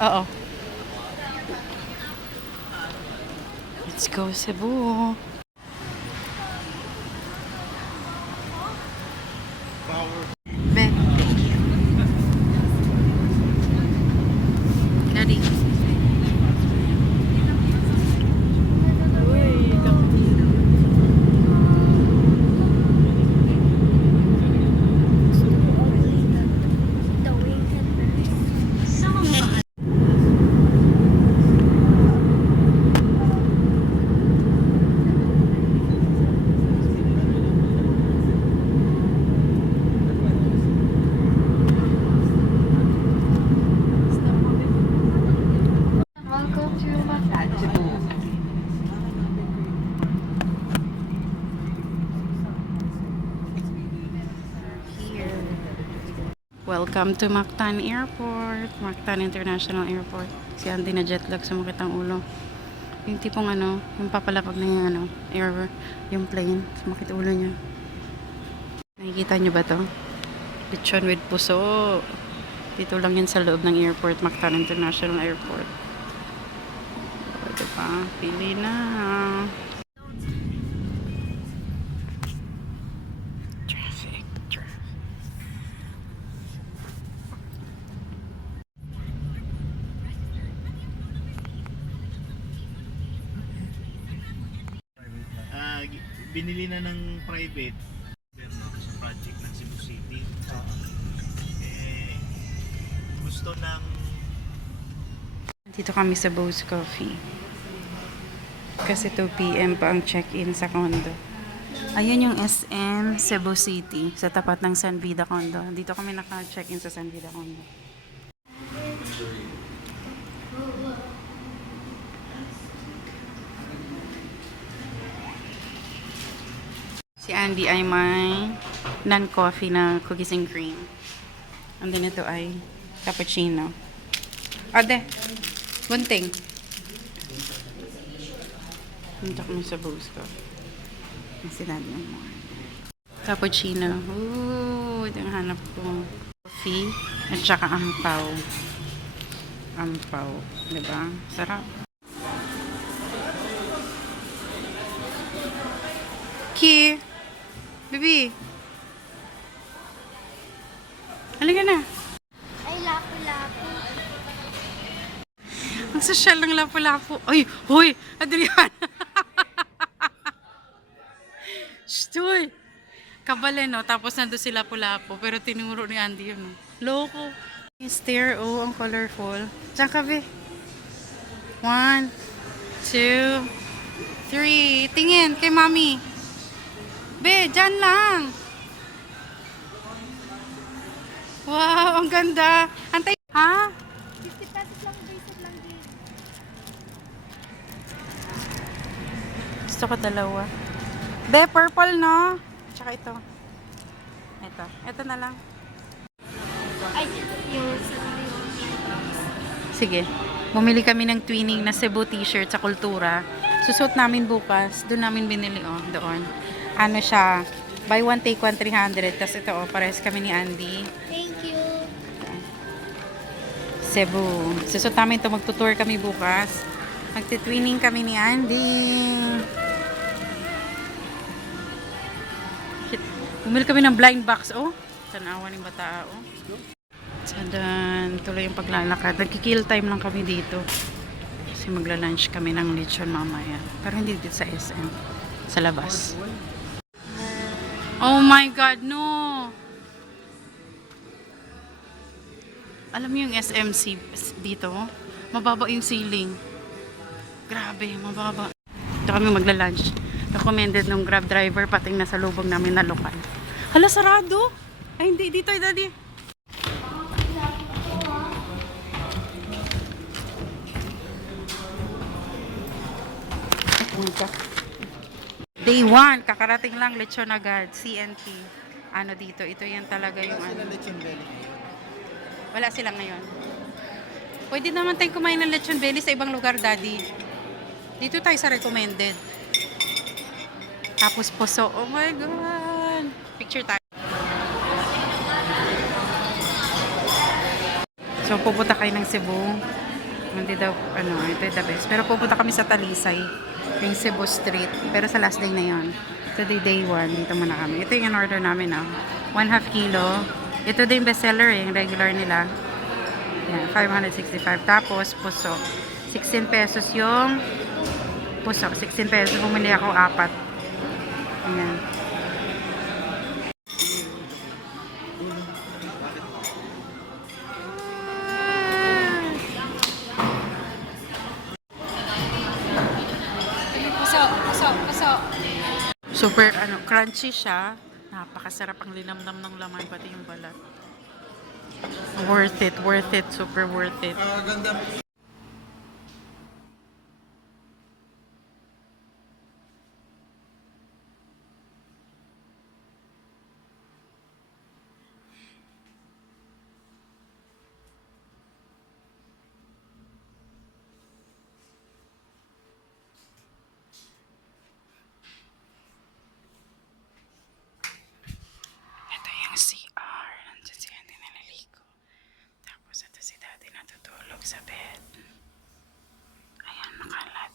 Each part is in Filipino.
Oo. Let's go, Cebu. Be, thank you. Daddy. Welcome to Mactan, Cebu. Here. Welcome to Mactan Airport. Mactan International Airport. Si Andy na jetlag, sumakit ang ulo. Yung tipong ano, yung papalapag na yung ano, yung plane. Sumakit ulo niya. Nakikita niyo ba to? Lechon with puso. Dito lang yan sa loob ng airport, Mactan International Airport. O, diba? Pili na. Traffic. Binili na ng private sa project ng Cebu City. Eh, gusto ng Dito kami sa Bose Coffee. Kasi 2 p.m. pa ang check-in sa condo. Ayun yung SM Cebu City sa tapat ng San Vida Condo. Dito kami naka-check-in sa San Vida Condo. Si Andy ay may non-coffee na cookies and cream. And then ito ay cappuccino. Ade, bunting. Punta kami sa Bose Coffee. Ang sinabi mo. Cappuccino. Ooh, ito yung hanap ko. Coffee at saka ampaw. Ampaw. Diba? Sarap. Ki. Baby. Halika na. Ay, lapu-lapu. Ang sosyal ng lapu-lapu. Ay, huy! Adriana! Shtoy! Kabale, no? Tapos nandun si lapu-lapu. Pero tinuro ni Andy yun, no? Loko. Yung stair, oh, ang colorful. Diyan ka, be. 1, 2, 3. Tingin kay mami. Be, dyan lang. Wow, ang ganda. Antay. Ha? 50 pesos lang, basic lang din. Gusto ko dalawa. Be, purple, no? Tsaka ito. Ito. Ito na lang. Ay, yung Sige. Bumili kami ng twinning na Cebu t-shirt sa Kultura. Susuot namin bukas. Doon namin binili, oh. Doon. Ano siya? Buy one, take one, 300. Tapos ito, oh. Pares kami ni Andy. thank you. Cebu. Susuot namin ito. Magtutour kami bukas. Magtitwinning kami ni Andy. Shit. Bumili kami ng blind box, oh. Tanawa ng bata, oh. Sadan, tuloy yung paglalakad. Nagkikill time lang kami dito. Kasi magla-lunch kami ng lechon mamaya. Pero hindi dito sa SM. Sa labas. Oh my God, no! Alam mo yung SMC dito? Mababa yung ceiling. Grabe, mababa. Dito kami magla-lunch. Recommended ng Grab driver pating nasa lubong namin na lokal. Hala, sarado! Ay, hindi. Dito, daddy. Day 1, kakarating lang lechon agad, CNT. Ano dito, ito yan talaga yung ano. Wala sila ngayon. Pwede naman tayong kumain ng lechon belly sa ibang lugar, daddy. Dito tayo sa recommended. Tapos puso, oh my God. Picture tayo. So, pupunta kayo ng Cebu. Hindi daw, ano, ito yung the best. Pero pupunta kami sa Talisay, yung Cebu Street. Pero sa last day na yon. Today, day 1, dito muna kami. Ito yung order namin, 1/2 kilo. Ito din bestseller, yung regular nila. Yan, 565. Tapos, puso. 16 pesos yung puso. 16 pesos. Bumili ako 4. Ayan. Super, crunchy siya. Napakasarap ang linamnam ng laman, pati yung balat. Worth it, super worth it. Ito yung CR. Nandiyan si Andy naliligo. Tapos ito si Daddy natutulog sa bed. Ayan, makalat.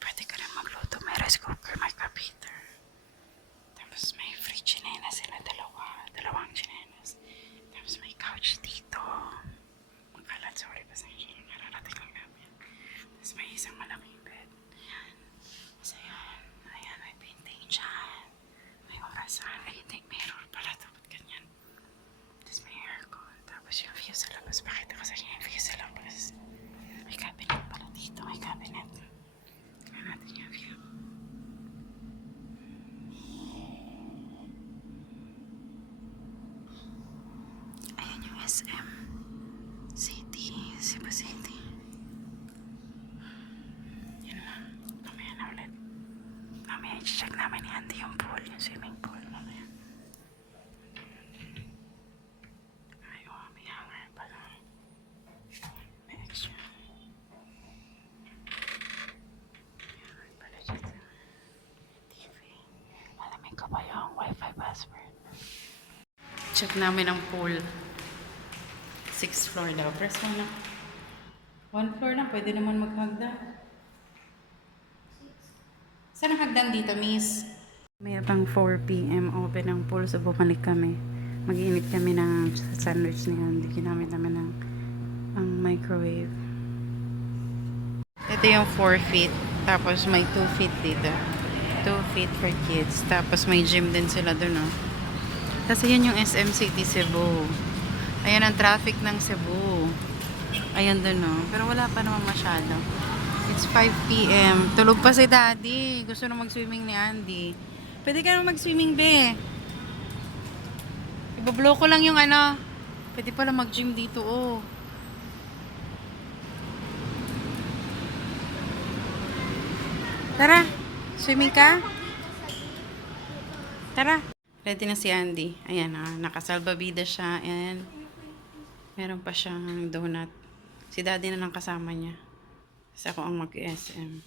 Pwede ka rin magluto. May rice cooker, may kapiter. Tapos may free chinelas sila, dalawang chinelas. Tapos may couch dito. Makalat, sorry, pasensya. Nararating lang namin. Tapos may isang malaking bed. Ayan. Tapos ayan, may painting dyan. May orasan. Ay, hindi, mirror pala. Dapat ganyan. Tapos may aircon. Tapos yung view sa labas. Pakita ko sa inyo yung view sa labas. May cabinet pala dito. May cabinet. Tingnan natin yung view. Ayan yung SM City, Cebu City. Yan lang. Mamaya na ulit. Mamaya i-check namin ni Andy yung pool, yung swimming pool. Mamaya. Ay, may hanger pala. May extra. Hanger pala dito. TV. Alamin ko ba yung wifi password? Check namin ang pool. 6th floor daw. Press mo na. 1 floor lang. Pwede naman maghagdan. Saan ang hagdan dito, miss? May abang 4 p.m. open ang pool. So, bumalik kami. Mag-iinit kami ng sandwich ni Andy. Ginamit namin ang microwave. Ito yung 4 feet. Tapos may 2 feet dito. 2 feet for kids. Tapos may gym din sila dun, Kasi yan yung SM City Cebu. Ayan ang traffic ng Cebu. Ayan dun, Pero wala pa naman masyado. It's 5 p.m. Tulog pa si Daddy. Gusto na mag-swimming ni Andy. Pwede ka na mag-swimming, be. Ibablow ko lang yung Pwede pala mag-gym dito, Tara. Swimming ka? Tara. Ready na si Andy. Ayan, nakasalbabida siya. And meron pa siyang donut. Si Daddy na lang kasama niya. Kasi ako ang mag-SM.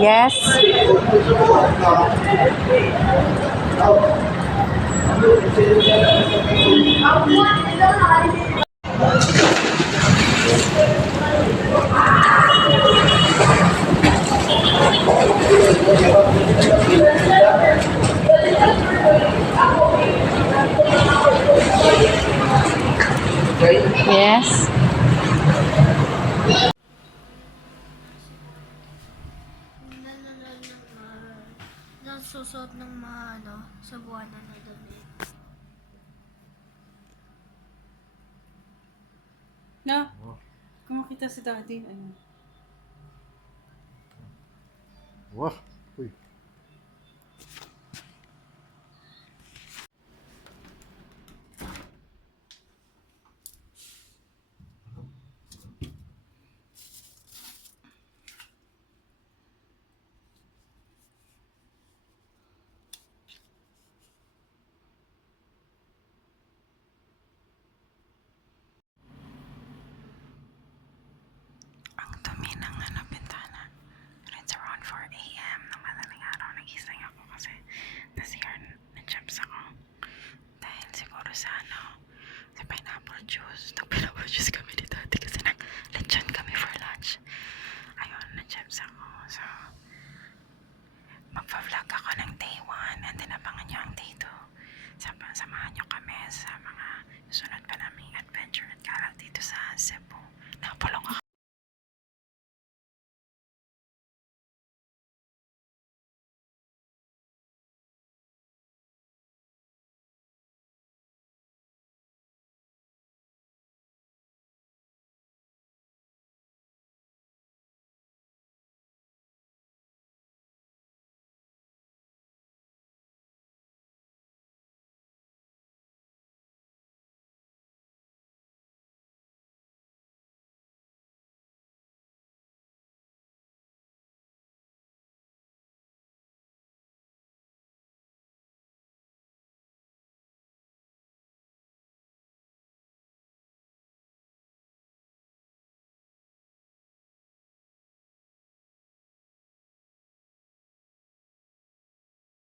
Yes. Yes. Nagsusot ng mga sa buwanan na damit. Na. Kung makita si Daddy, Wah,